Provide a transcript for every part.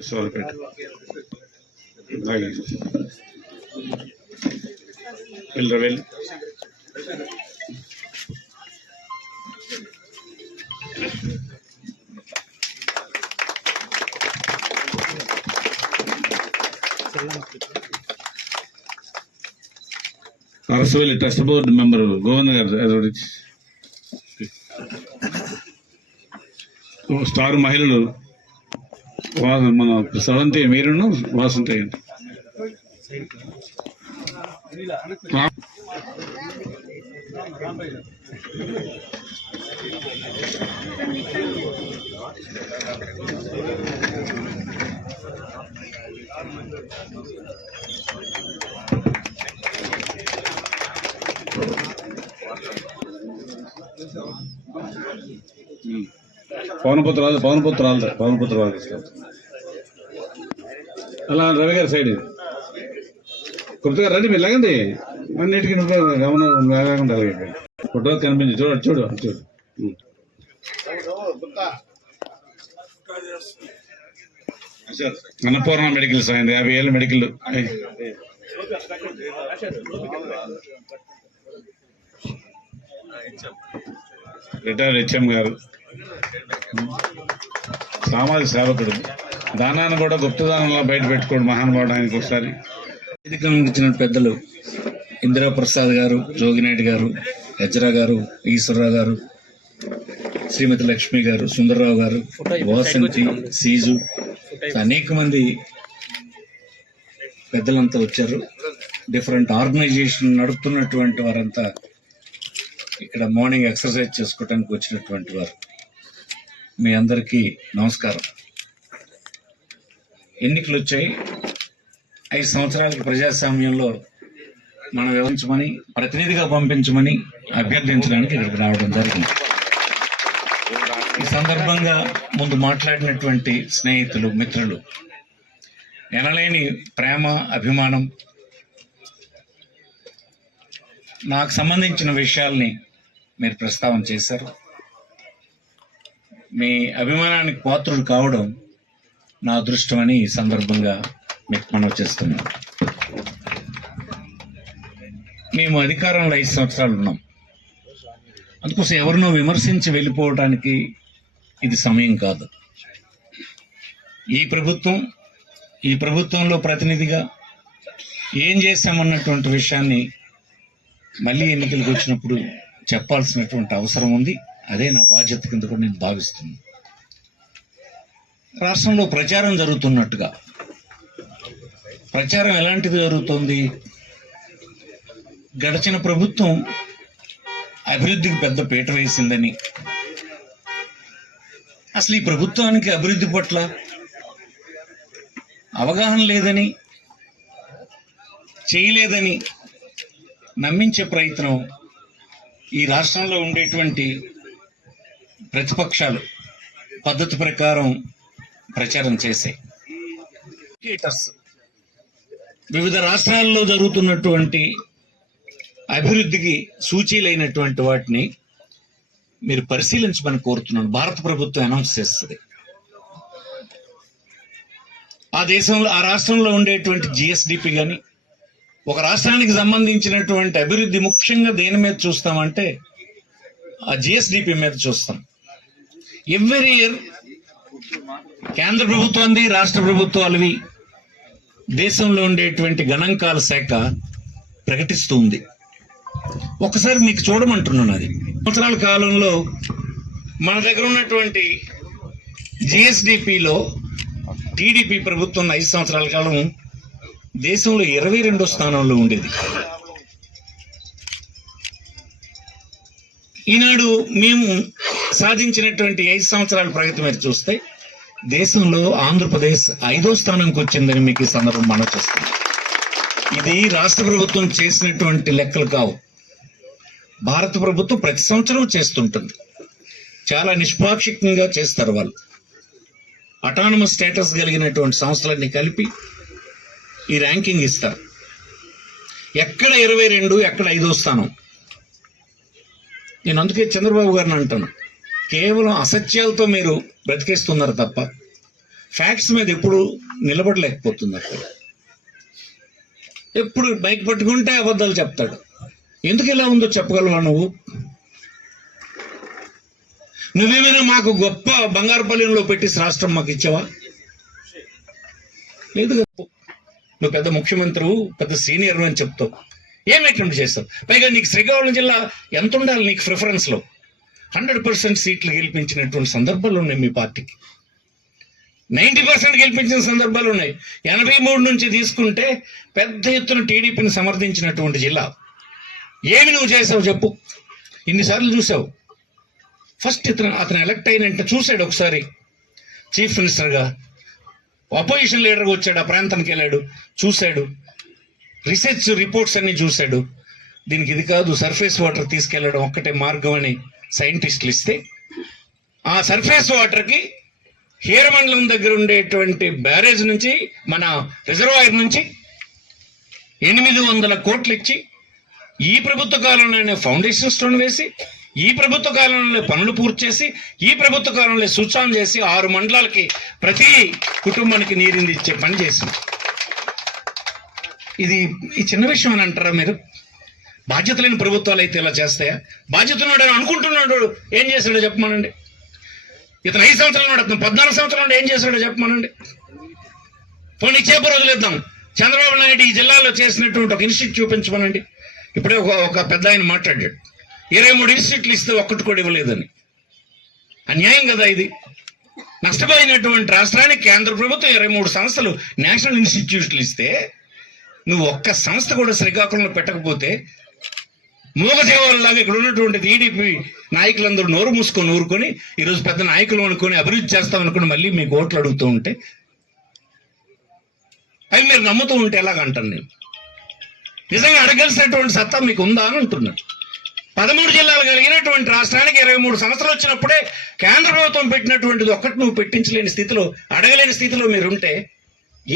సోల్పేట వెళ్ళి Arasavalli trust board member Govind గారు star మహిళలు మన సవంతి మీరును వాసంతి పవనపుత్ర అలా రవి గారి సైడ్ కొత్తగా రండి మీరు లాగండి అన్నిటికీ గమనం వేగంగా అలాగే ఫోటో కనిపించి చూడు అన్నపూర్ణ మెడికల్స్ అయింది 50 ఏళ్ళ మెడికల్ రిటైర్డ్ హెచ్ఎం గారు సామాజిక సేవకుడు దానాన్ని కూడా గుప్తదానంలో బయట పెట్టుకోడు మహానుభావుడు. ఆయనకు ఒకసారి ఇచ్చిన పెద్దలు ఇందిరాప్రసాద్ గారు, జోగినాయుడు గారు, హెజ్రా గారు, ఈశ్వరరావు గారు, శ్రీమతి లక్ష్మి గారు, సుందర్రావు గారు, వాసంతి, సీజు, అనేక మంది పెద్దలంతా వచ్చారు. డిఫరెంట్ ఆర్గనైజేషన్ నడుపుతున్నటువంటి వారంతా ఇక్కడ మార్నింగ్ ఎక్సర్సైజ్ చేసుకోవడానికి వచ్చినటువంటి వారు. మీ అందరికీ నమస్కారం. ఎన్నికలు వచ్చాయి. 5 సంవత్సరాలకి ప్రజాస్వామ్యంలో మనం వివరించమని, ప్రతినిధిగా పంపించమని అభ్యర్థించడానికి ఇక్కడికి రావడం జరిగింది. ఈ సందర్భంగా ముందు మాట్లాడినటువంటి స్నేహితులు, మిత్రులు ఎనలేని ప్రేమ, అభిమానం, నాకు సంబంధించిన విషయాల్ని మీరు ప్రస్తావన చేశారు. మీ అభిమానానికి పాత్రులు కావడం నా అదృష్టమని ఈ సందర్భంగా మీకు మనవి చేస్తున్నాను. మేము అధికారంలో 5 సంవత్సరాలు ఉన్నాం. అందుకోసం ఎవరినో విమర్శించి వెళ్ళిపోవడానికి ఇది సమయం కాదు. ఈ ప్రభుత్వంలో ప్రతినిధిగా ఏం చేశామన్నటువంటి విషయాన్ని మళ్ళీ ఎన్నికలకు వచ్చినప్పుడు చెప్పాల్సినటువంటి అవసరం ఉంది. అదే నా బాధ్యత కింద కూడా నేను భావిస్తున్నాను. రాష్ట్రంలో ప్రచారం జరుగుతున్నట్టుగా, ప్రచారం ఎలాంటిది జరుగుతుంది? గడిచిన ప్రభుత్వం అభివృద్ధికి పెద్ద పీట వేసిందని, అసలు ఈ ప్రభుత్వానికి అభివృద్ధి పట్ల అవగాహన లేదని, చేయలేదని నమ్మించే ప్రయత్నం ఈ రాష్ట్రంలో ఉండేటువంటి ప్రతిపక్షాలు పద్ధతి ప్రకారం ప్రచారం చేశాయి. వివిధ రాష్ట్రాల్లో జరుగుతున్నటువంటి అభివృద్ధికి సూచీలైనటువంటి వాటిని మీరు పరిశీలించమని కోరుతున్నాను. భారత ప్రభుత్వం అనౌన్స్ చేస్తుంది. ఆ రాష్ట్రంలో ఉండేటువంటి జిఎస్డిపి కానీ, ఒక రాష్ట్రానికి సంబంధించినటువంటి అభివృద్ధి ముఖ్యంగా దేని మీద చూస్తామంటే ఆ జిఎస్డిపి మీద చూస్తాం. ఎవ్రీ ఇయర్ కేంద్ర ప్రభుత్వాన్ని, రాష్ట్ర ప్రభుత్వాలవి దేశంలో ఉండేటువంటి గణాంకాల శాఖ ప్రకటిస్తూ ఉంది. ఒకసారి మీకు చూడమంటున్నాను. అది సంవత్సరాల కాలంలో మన దగ్గర ఉన్నటువంటి జిఎస్డిపిలో టీడీపీ ప్రభుత్వం 5 సంవత్సరాల కాలం దేశంలో 22వ స్థానంలో ఉండేది. ఈనాడు మేము సాధించినటువంటి 5 సంవత్సరాల ప్రగతి మీరు చూస్తే దేశంలో ఆంధ్రప్రదేశ్ 5వ స్థానంకి వచ్చిందని మీకు ఈ సందర్భం మనం చేస్తాం. ఇది రాష్ట్ర ప్రభుత్వం చేసినటువంటి లెక్కలు కావు. భారత ప్రభుత్వం ప్రతి సంవత్సరం చేస్తుంటుంది. చాలా నిష్పాక్షికంగా చేస్తారు. వాళ్ళు అటానమస్ స్టేటస్ కలిగినటువంటి సంస్థలన్నీ కలిపి ఈ ర్యాంకింగ్ ఇస్తారు. ఎక్కడ 22, ఎక్కడ 5వ స్థానం. నేను అందుకే చంద్రబాబు గారిని అంటాను, కేవలం అసత్యాలతో మీరు బ్రతికేస్తున్నారు తప్ప ఫ్యాక్ట్స్ మీద ఎప్పుడు నిలబడలేకపోతుంది. అక్కడ ఎప్పుడు బైక్ పట్టుకుంటే అబద్ధాలు చెప్తాడు. ఎందుకు ఇలా ఉందో చెప్పగలవా నువ్వు? నువ్వేమైనా మాకు గొప్ప బంగారుపల్లిలో పెట్టి రాష్ట్రం మాకు ఇచ్చావా? లేదు. నువ్వు పెద్ద ముఖ్యమంత్రి, పెద్ద సీనియర్ అని చెప్తావు, ఏం అటెంప్ట్ చేస్తావు? పైగా నీకు శ్రీకాకుళం జిల్లా ఎంత ఉండాలి నీకు ప్రిఫరెన్స్లో? 100% సీట్లు గెలిపించినటువంటి సందర్భాలు ఉన్నాయి మీ పార్టీకి. 90% గెలిపించిన సందర్భాలు ఉన్నాయి. 83 నుంచి తీసుకుంటే పెద్ద ఎత్తున టీడీపీని సమర్థించినటువంటి జిల్లా. ఏమి నువ్వు చేసావు చెప్పు? ఇన్నిసార్లు చూసావు. ఫస్ట్ అతను ఎలక్ట్ అయినంటే చూశాడు, ఒకసారి చీఫ్ మినిస్టర్గా అపోజిషన్ లీడర్గా వచ్చాడు, ఆ ప్రాంతానికి వెళ్ళాడు, చూశాడు, రీసెర్చ్ రిపోర్ట్స్ అన్ని చూశాడు. దీనికి ఇది కాదు, సర్ఫేస్ వాటర్ తీసుకెళ్లడం ఒక్కటే మార్గం అని సైంటిస్టులు ఇస్తే, ఆ సర్ఫేస్ వాటర్కి హీరమండలం దగ్గర ఉండేటువంటి బ్యారేజ్ నుంచి, మన రిజర్వాయర్ నుంచి 800 కోట్లు ఇచ్చి, ఈ ప్రభుత్వ కాలంలోనే ఫౌండేషన్ స్టోన్ వేసి, ఈ ప్రభుత్వ కాలంలో పనులు పూర్తి చేసి, ఈ ప్రభుత్వ కాలంలో స్విచ్ ఆన్ చేసి 6 మండలాలకి ప్రతి కుటుంబానికి నీరింది ఇచ్చే పని చేసింది. ఇది ఈ చిన్న విషయం అని అంటారా మీరు? బాధ్యత లేని ప్రభుత్వాలు అయితే ఇలా చేస్తాయా? బాధ్యత ఉన్నాడని అనుకుంటున్నాడు, ఏం చేశాడో చెప్పమానండి. ఇతను 5 సంవత్సరాలు ఉన్నాడు, అతను 14 సంవత్సరాలు ఏం చేశాడో చెప్పమానండి. పోనీ చేప రోజులేద్దాం, చంద్రబాబు నాయుడు ఈ జిల్లాలో చేసినటువంటి ఒక ఇన్స్టిట్యూట్ చూపించమనండి. ఇప్పుడే ఒక పెద్ద ఆయన మాట్లాడాడు, 23 ఇన్స్టిట్యూట్లు ఇస్తే ఒక్కటి కూడా ఇవ్వలేదని. అన్యాయం కదా ఇది. నష్టపోయినటువంటి రాష్ట్రానికి కేంద్ర ప్రభుత్వం 23 సంస్థలు నేషనల్ ఇన్స్టిట్యూట్లు ఇస్తే, నువ్వు ఒక్క సంస్థ కూడా శ్రీకాకుళంలో పెట్టకపోతే, మూగజీవాలలాగా ఇక్కడ ఉన్నటువంటి టీడీపీ నాయకులందరూ నోరు మూసుకొని ఊరుకొని, ఈరోజు పెద్ద నాయకులు అనుకొని అభివృద్ధి చేస్తాం అనుకుని మళ్ళీ మీకు ఓట్లు అడుగుతూ ఉంటే, అవి మీరు నమ్ముతూ ఉంటే ఎలాగంటాను నేను? నిజంగా అడగాల్సినటువంటి సత్తా మీకు ఉందా అని అంటున్నాను. 13 జిల్లాలు కలిగినటువంటి రాష్ట్రానికి 23 సంవత్సరాలు వచ్చినప్పుడే కేంద్ర ప్రభుత్వం పెట్టినటువంటిది ఒక్కటి నువ్వు పెట్టించలేని స్థితిలో, అడగలేని స్థితిలో మీరుంటే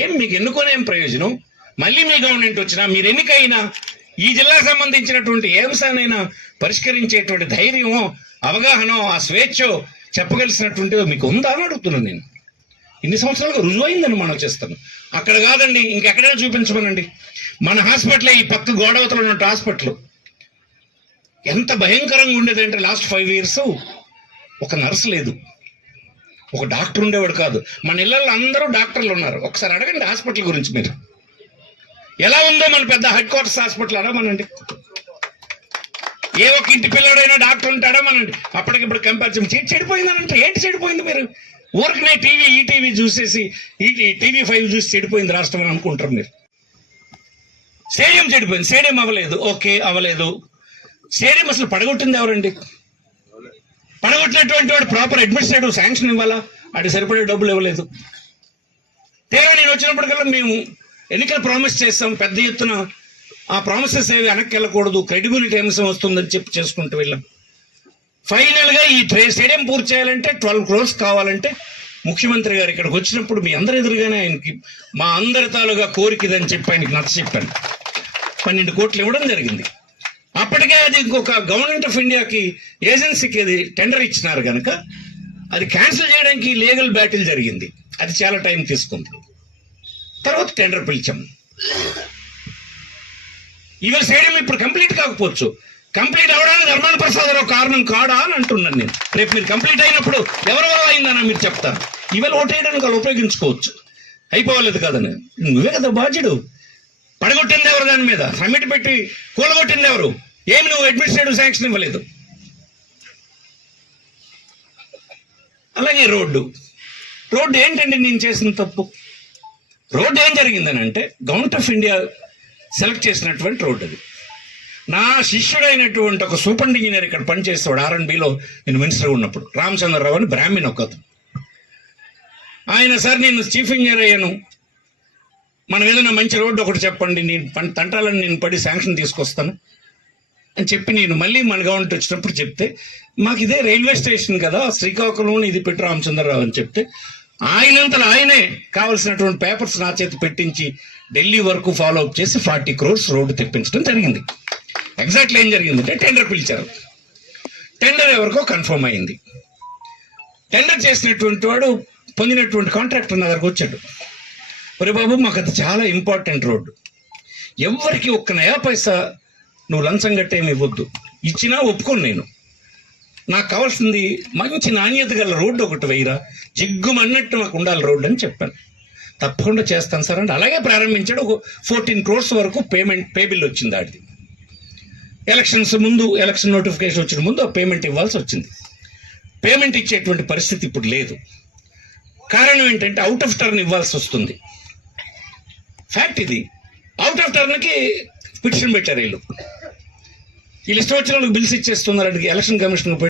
ఏం మీకు ఎన్నుకోనేం ప్రయోజనం? మళ్ళీ మీ గవర్నమెంట్ వచ్చినా, మీరు ఎన్నికైనా ఈ జిల్లాకు సంబంధించినటువంటి ఏ అంశానైనా పరిష్కరించేటువంటి ధైర్యమో, అవగాహన, ఆ స్వేచ్ఛ చెప్పగలిసినటువంటిదో మీకు ఉందా అని అడుగుతున్నాను నేను. ఇన్ని సంవత్సరాలుగా రుజువైందని మనం చేస్తాను. అక్కడ కాదండి, ఇంకెక్కడైనా చూపించమనండి. మన హాస్పిటల్, ఈ పక్క గోడవతలో ఉన్న హాస్పిటల్ ఎంత భయంకరంగా ఉండేదంటే, లాస్ట్ 5 years ఒక నర్స్ లేదు, ఒక డాక్టర్ ఉండేవాడు కాదు. మన ఇళ్ళల్లో అందరూ డాక్టర్లు ఉన్నారు. ఒకసారి అడగండి హాస్పిటల్ గురించి మీరు. ఎలా ఉందో మన పెద్ద హెడ్ క్వార్టర్స్ హాస్పిటల్ అడగమనండి. ఏ ఒక్క ఇంటి పిల్లడైనా డాక్టర్ ఉంటాడా మనండి. అప్పటికిప్పుడు కంపారిజన్ చెడిపోయిందనంటే ఏంటి చెడిపోయింది? మీరు ఊరికనే ఈటీవీ చూసేసి, TV5 చూసి చెడిపోయింది రాష్ట్రం అని అనుకుంటారు మీరు. స్టేడియం చెడిపోయింది, స్టేడియం అవ్వలేదు, ఓకే అవ్వలేదు. స్టేడియం అసలు పడగొట్టింది ఎవరండి? పడగొట్టినటువంటి వాడు ప్రాపర్ అడ్మినిస్ట్రేటివ్ శాంక్షన్ ఇవ్వాలా? అది సరిపడే డబ్బులు ఇవ్వలేదు. తీరా నేను వచ్చినప్పటికల్లా మేము ఎన్నికలు ప్రామిస్ చేస్తాం పెద్ద ఎత్తున, ఆ ప్రామిసెస్ ఏవి వెనక్కి వెళ్ళకూడదు, క్రెడిబిలిటీ అంశం వస్తుందని చెప్పి చేసుకుంటూ వెళ్ళాం. ఫైనల్గా ఈ స్టేడియం పూర్తి చేయాలంటే 12 crores కావాలంటే ముఖ్యమంత్రి గారు ఇక్కడికి వచ్చినప్పుడు మీ అందరి ఎదురుగానే ఆయనకి మా అందరి తాలుగా కోరిక ఇదని చెప్పి ఆయనకి నచ్చ చెప్పాను. 12 కోట్లు ఇవ్వడం జరిగింది. అప్పటికే అది ఇంకొక గవర్నమెంట్ ఆఫ్ ఇండియాకి ఏజెన్సీకి అది టెండర్ ఇచ్చినారు కనుక అది క్యాన్సిల్ చేయడానికి లీగల్ బ్యాటిల్ జరిగింది. అది చాలా టైం తీసుకుంది. తర్వాత టెండర్ పిలిచాం. ఇవాళ స్టేడియం ఇప్పుడు కంప్లీట్ కాకపోవచ్చు, కంప్లీట్ అవడానికి ధర్మాన ప్రసాదరావు కారణం కాడా అని అంటున్నాను నేను. రేపు మీరు కంప్లీట్ అయినప్పుడు ఎవరి వల్ల అయిందన్నా మీరు చెప్తారు. ఇవాళ ఓటేయడానికి వాళ్ళు ఉపయోగించుకోవచ్చు, అయిపోలేదు కదని. నువ్వే కదా బాధ్యుడు. పడగొట్టింది ఎవరు? దాని మీద సమిట్ పెట్టి కూలగొట్టింది ఎవరు? ఏమి నువ్వు అడ్మినిస్ట్రేటివ్ శాంక్షన్ ఇవ్వలేదు. అలాగే రోడ్డు ఏంటండి నేను చేసిన తప్పు? రోడ్డు ఏం జరిగిందని అంటే, గవర్నమెంట్ ఆఫ్ ఇండియా సెలెక్ట్ చేసినటువంటి రోడ్డు అది. నా శిష్యుడైనటువంటి ఒక సూపర్ ఇంజనీర్ ఇక్కడ పనిచేసేవాడు R&Bలో, నేను మినిస్టర్ ఉన్నప్పుడు, రామచంద్రరావు అని బ్రాహ్మణ్ ఒక అతను. ఆయన సార్ నేను చీఫ్ ఇంజనీర్ అయ్యాను, మనం ఏదైనా మంచి రోడ్డు ఒకటి చెప్పండి, నేను తంటాలని నేను పడి శాంక్షన్ తీసుకొస్తాను అని చెప్పి నేను మళ్ళీ మన గవర్నమెంట్ వచ్చినప్పుడు చెప్తే, మాకు ఇదే రైల్వే స్టేషన్ కదా శ్రీకాకుళం, ఇది పెట్టి రామచంద్రరావు అని చెప్తే, ఆయనంతలో ఆయనే కావలసినటువంటి పేపర్స్ నా చేతి పెట్టించి ఢిల్లీ వరకు ఫాలో అప్ చేసి 40 crores రోడ్డు తెప్పించడం జరిగింది. ఎగ్జాక్ట్లీ ఏం జరిగిందంటే, టెండర్ పిలిచారు. టెండర్ ఎవరికో కన్ఫర్మ్ అయింది. టెండర్ చేసినటువంటి వాడు పొందినటువంటి కాంట్రాక్టర్ నా దగ్గరకు వచ్చాడు. ఒరే బాబు, మాకు అది చాలా ఇంపార్టెంట్ రోడ్డు, ఎవరికి ఒక్క నయా పైసా నువ్వు లంచం గట్టేమి ఇవ్వద్దు, ఇచ్చినా ఒప్పుకోను నేను, నాకు కావాల్సింది మంచి నాణ్యత గల రోడ్డు ఒకటి వేయరా, జిగ్గుమన్నట్టు నాకు ఉండాలి రోడ్డు అని చెప్పాను. తప్పకుండా చేస్తాను సార్ అంటే అలాగే ప్రారంభించాడు. ఒక 14 crores వరకు పే బిల్ వచ్చింది. ఆడిది ఎలక్షన్స్ ముందు, ఎలక్షన్ నోటిఫికేషన్ వచ్చిన ముందు ఆ పేమెంట్ ఇవ్వాల్సి వచ్చింది. పేమెంట్ ఇచ్చేటువంటి పరిస్థితి ఇప్పుడు లేదు. కారణం ఏంటంటే అవుట్ ఆఫ్ టర్న్ ఇవ్వాల్సి వస్తుంది. ఫ్యాక్ట్ ఇది. అవుట్ ఆఫ్ టర్న్కి పిటిషన్ పెట్టారు వీళ్ళు ఇష్టం వచ్చిన వాళ్ళకి బిల్స్ ఇచ్చేస్తున్నారు. Election commission